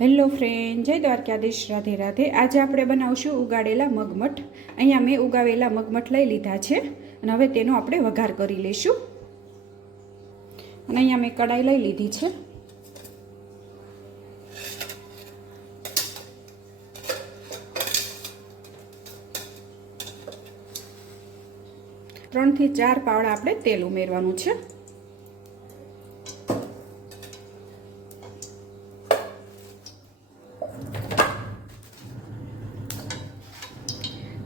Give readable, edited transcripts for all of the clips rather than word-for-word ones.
Hello friend, જય દ્વારકાધીશ, રાધે રાધે। આજે આપણે બનાવશું ઉગાડેલા મગમઠ। અહીંયા મેં ઉગાવેલા મગમઠ લઈ લીધા છે અને હવે તેનો આપણે વઘાર કરી લઈશું। અને અહીંયા મેં કડાઈ લઈ લીધી છે। ત્રણ થી ચાર પાવડા આપણે તેલ ઉમેરવાનું છે।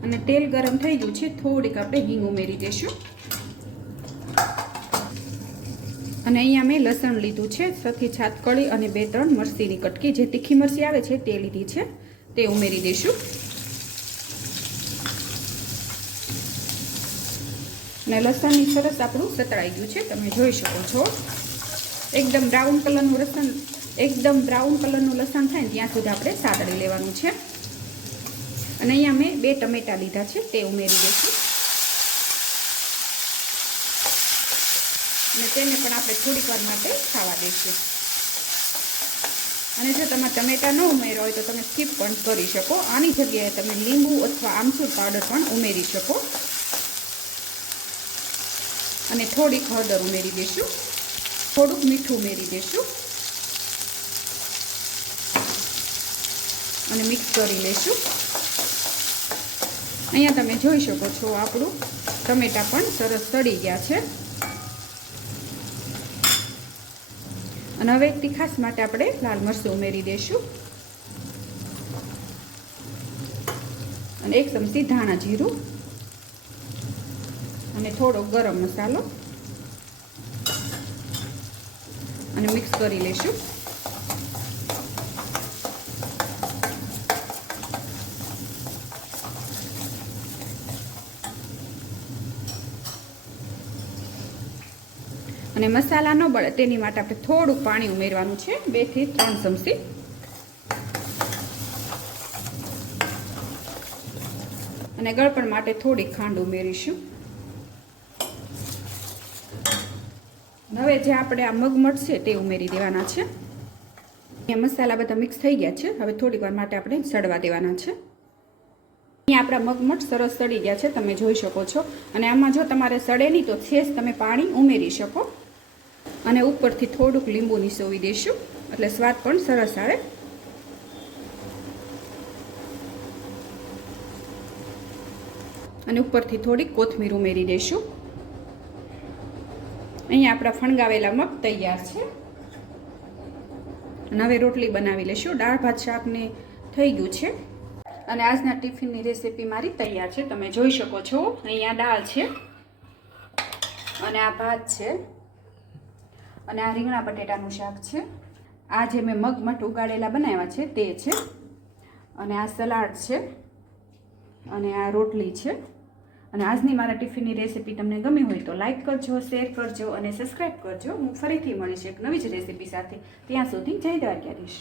અને તેલ ગરમ થઈ ગયું છે, થોડીક આપણે હિંગ ઉમેરી દઈશું। અને અહીંયા મેં લસણ લીધું છે, 6 થી 7 કળી અને 2-3 મરચીની કટકી, જે તીખી મરચી આવે છે તે લીધી છે, તે ઉમેરી દઈશું। અને લસણની સરસ આપણું સતળાઈ ગયું છે, તમે જોઈ શકો છો। એકદમ બ્રાઉન કલરનું લસણ થાય ને ત્યાં સુધી આપણે સાતળી લેવાનું છે। અને અહીંયા મેં 2 ટમેટા લીધા છે, તે ઉમેરી દઈશું। અને તેને પણ આપણે થોડીક વાર માટે ખાવા દઈશું। અને જો તમે ટમેટા ન ઉમેરો હોય તો તમે સ્કીપ પણ કરી શકો। આની જગ્યાએ તમે લીંબુ અથવા આમચૂર પાવડર પણ ઉમેરી શકો। અને થોડીક હળદર ઉમેરી દઈશું, થોડુંક મીઠું ઉમેરી દઈશું અને મિક્સ કરી લઈશું। અહીંયા તમે જોઈ શકો છો, આપણું ટમેટા પણ સરસ સડી ગયા છે। અને હવે તીખાશ માટે આપણે લાલ મરચું ઉમેરી દઈશું અને 1 ચમચી ધાણા જીરું અને થોડો ગરમ મસાલો અને મિક્સ કરી લઈશું। અને મસાલા ન બળે તેની માટે આપણે થોડુંક પાણી ઉમેરવાનું છે, 2 થી 3 ચમચી। અને ગળપણ માટે થોડીક ખાંડ ઉમેરીશું। હવે જે આપણે આ મગમઠ છે તે ઉમેરી દેવાના છે। અહીંયા મસાલા બધા મિક્સ થઈ ગયા છે, હવે થોડીક વાર માટે આપણે સડવા દેવાના છે। અહીંયા આપણા મગમઠ સરસ સડી ગયા છે, તમે જોઈ શકો છો। અને આમાં જો તમારે સડે નહીં તો છેસ તમે પાણી ઉમેરી શકો। અને ઉપરથી થોડુંક લીંબુ નીસોવી દઈશું, એટલે સ્વાદ પણ સરસ આવે। અને ઉપરથી થોડીક કોથમીર ઉમેરી દઈશું। અહીંયા આપણા ફણગાવેલા મગ તૈયાર છે। અને હવે રોટલી બનાવી લઈશું। દાળ ભાત શાકને થઈ ગયું છે। અને આજના ટિફિનની રેસીપી મારી તૈયાર છે, તમે જોઈ શકો છો। અહીંયા દાળ છે અને આ ભાત છે અને આ રીંગણા બટેટાનું શાક છે। આ જે મેં મગમઠ ઉગાડેલા બનાવ્યા છે તે છે, અને આ સલાડ છે અને આ રોટલી છે। અને આજની મારા ટિફિનની રેસીપી તમને ગમી હોય તો લાઈક કરજો, શેર કરજો અને સબસ્ક્રાઈબ કરજો। હું ફરીથી મળીશ એક નવી જ રેસીપી સાથે। ત્યાં સુધી જય દ્વારકાધીશ।